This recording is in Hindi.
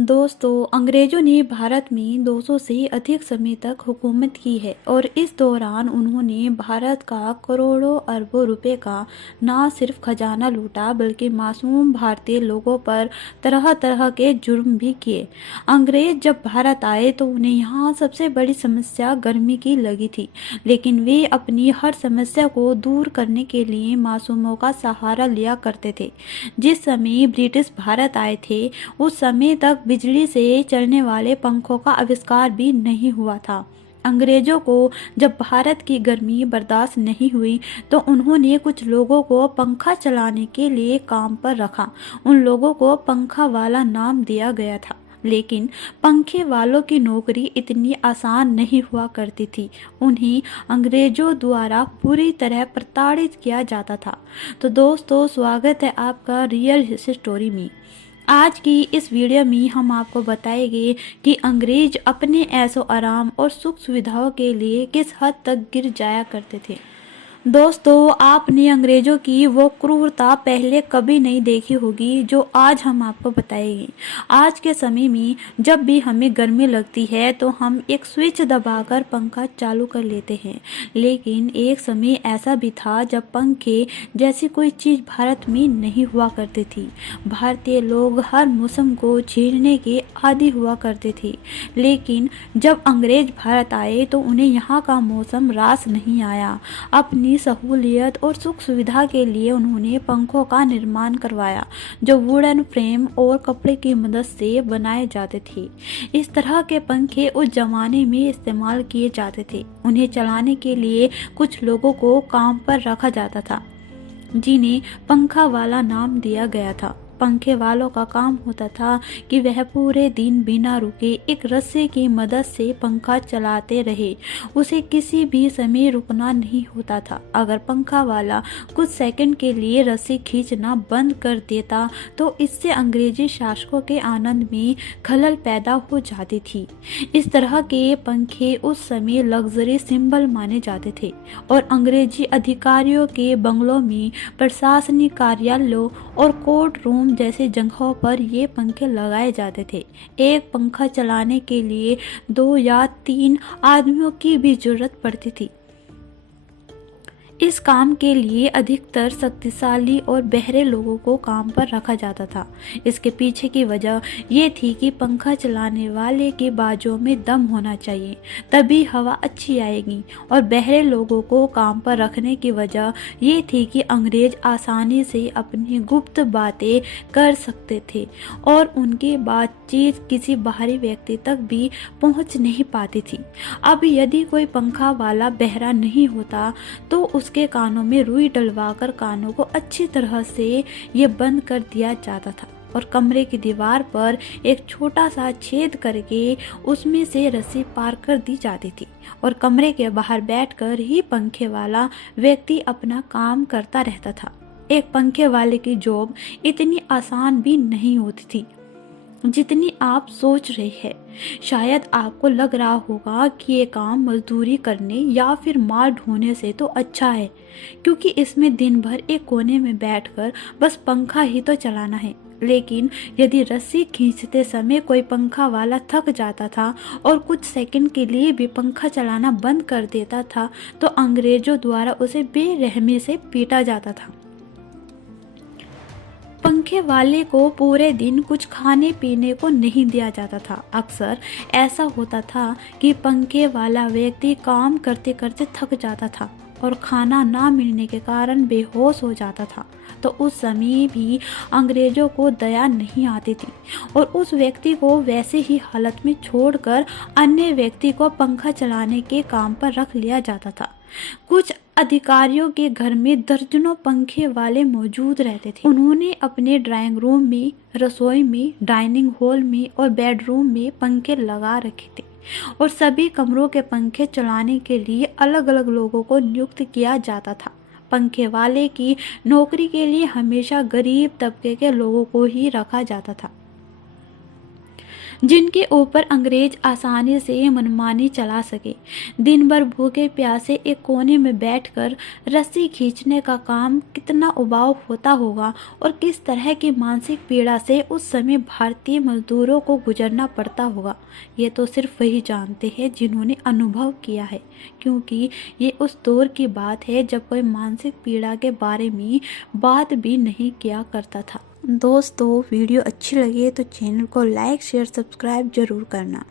दोस्तों, अंग्रेजों ने भारत में 200 से अधिक समय तक हुकूमत की है और इस दौरान उन्होंने भारत का करोड़ों अरबों रुपए का न सिर्फ खजाना लूटा बल्कि मासूम भारतीय लोगों पर तरह तरह के जुर्म भी किए। अंग्रेज जब भारत आए तो उन्हें यहाँ सबसे बड़ी समस्या गर्मी की लगी थी, लेकिन वे अपनी हर समस्या को दूर करने के लिए मासूमों का सहारा लिया करते थे। जिस समय ब्रिटिश भारत आए थे उस समय तक बिजली से चलने वाले पंखों का आविष्कार भी नहीं हुआ था। अंग्रेजों को जब भारत की गर्मी बर्दाश्त नहीं हुई तो उन्होंने कुछ लोगों को पंखा चलाने के लिए काम पर रखा। उन लोगों को पंखा वाला नाम दिया गया था, लेकिन पंखे वालों की नौकरी इतनी आसान नहीं हुआ करती थी। उन्हें अंग्रेजों द्वारा पूरी तरह प्रताड़ित किया जाता था। तो दोस्तों, स्वागत है आपका रियल हिस्ट्री स्टोरी में। आज की इस वीडियो में हम आपको बताएंगे कि अंग्रेज अपने ऐशो आराम और सुख सुविधाओं के लिए किस हद तक गिर जाया करते थे। दोस्तों, आपने अंग्रेजों की वो क्रूरता पहले कभी नहीं देखी होगी जो आज हम आपको बताएंगे। आज के समय में जब भी हमें गर्मी लगती है तो हम एक स्विच दबाकर पंखा चालू कर लेते हैं, लेकिन एक समय ऐसा भी था जब पंखे जैसी कोई चीज़ भारत में नहीं हुआ करती थी। भारतीय लोग हर मौसम को झेलने के आदी हुआ करते थे, लेकिन जब अंग्रेज भारत आए तो उन्हें यहाँ का मौसम रास नहीं आया। अपनी सहूलियत और सुख सुविधा के लिए उन्होंने पंखों का निर्माण करवाया जो वुडन फ्रेम और कपड़े की मदद से बनाए जाते थे। इस तरह के पंखे उस जमाने में इस्तेमाल किए जाते थे। उन्हें चलाने के लिए कुछ लोगों को काम पर रखा जाता था जिन्हें पंखा वाला नाम दिया गया था। पंखे वालों का काम होता था कि वह पूरे दिन बिना रुके एक रस्सी की मदद से पंखा चलाते रहे। उसे किसी भी समय रुकना नहीं होता था। अगर पंखा वाला कुछ सेकंड के लिए रस्सी खींचना बंद कर देता तो इससे अंग्रेजी शासकों के आनंद में खलल पैदा हो जाती थी। इस तरह के पंखे उस समय लग्जरी सिंबल माने जाते थे और अंग्रेजी अधिकारियों के बंगलों में, प्रशासनिक कार्यालयों और कोर्ट रूम जैसे जगहों पर ये पंखे लगाए जाते थे। एक पंखा चलाने के लिए 2 या 3 आदमियों की भी जरूरत पड़ती थी। इस काम के लिए अधिकतर शक्तिशाली और बहरे लोगों को काम पर रखा जाता था। इसके पीछे की वजह ये थी कि पंखा चलाने वाले के बाजू में दम होना चाहिए, तभी हवा अच्छी आएगी। और बहरे लोगों को काम पर रखने की वजह ये थी कि अंग्रेज आसानी से अपनी गुप्त बातें कर सकते थे और उनकी बातचीत किसी बाहरी व्यक्ति तक भी पहुंच नहीं पाती थी। अब यदि कोई पंखा वाला बहरा नहीं होता तो उसके कानों में रुई डलवाकर कानों को अच्छी तरह से ये बंद कर दिया जाता था और कमरे की दीवार पर एक छोटा सा छेद करके उसमें से रस्सी पार कर दी जाती थी और कमरे के बाहर बैठकर ही पंखे वाला व्यक्ति अपना काम करता रहता था। एक पंखे वाले की जॉब इतनी आसान भी नहीं होती थी जितनी आप सोच रहे हैं। शायद आपको लग रहा होगा कि ये काम मजदूरी करने या फिर माल ढोने से तो अच्छा है, क्योंकि इसमें दिन भर एक कोने में बैठकर बस पंखा ही तो चलाना है। लेकिन यदि रस्सी खींचते समय कोई पंखा वाला थक जाता था और कुछ सेकंड के लिए भी पंखा चलाना बंद कर देता था तो अंग्रेजों द्वारा उसे बेरहमी से पीटा जाता था। पंखे वाले को पूरे दिन कुछ खाने पीने को नहीं दिया जाता था। अक्सर ऐसा होता था कि पंखे वाला व्यक्ति काम करते करते थक जाता था और खाना ना मिलने के कारण बेहोश हो जाता था। तो उस समय भी अंग्रेजों को दया नहीं आती थी और उस व्यक्ति को वैसे ही हालत में छोड़कर अन्य व्यक्ति को पंखा चलाने के काम पर रख लिया जाता था। कुछ अधिकारियों के घर में दर्जनों पंखे वाले मौजूद रहते थे। उन्होंने अपने ड्राइंग रूम में, रसोई में, डाइनिंग हॉल में और बेडरूम में पंखे लगा रखे थे और सभी कमरों के पंखे चलाने के लिए अलग अलग लोगों को नियुक्त किया जाता था। पंखे वाले की नौकरी के लिए हमेशा गरीब तबके के लोगों को ही रखा जाता था। जिनके ऊपर अंग्रेज आसानी से मनमानी चला सके। दिन भर भूखे प्यासे एक कोने में बैठकर रस्सी खींचने का काम कितना उबाऊ होता होगा और किस तरह की मानसिक पीड़ा से उस समय भारतीय मजदूरों को गुजरना पड़ता होगा, ये तो सिर्फ वही जानते हैं जिन्होंने अनुभव किया है, क्योंकि ये उस दौर की बात है जब कोई मानसिक पीड़ा के बारे में बात भी नहीं किया करता था। दोस्तों, वीडियो अच्छी लगे तो चैनल को लाइक शेयर सब्सक्राइब जरूर करना।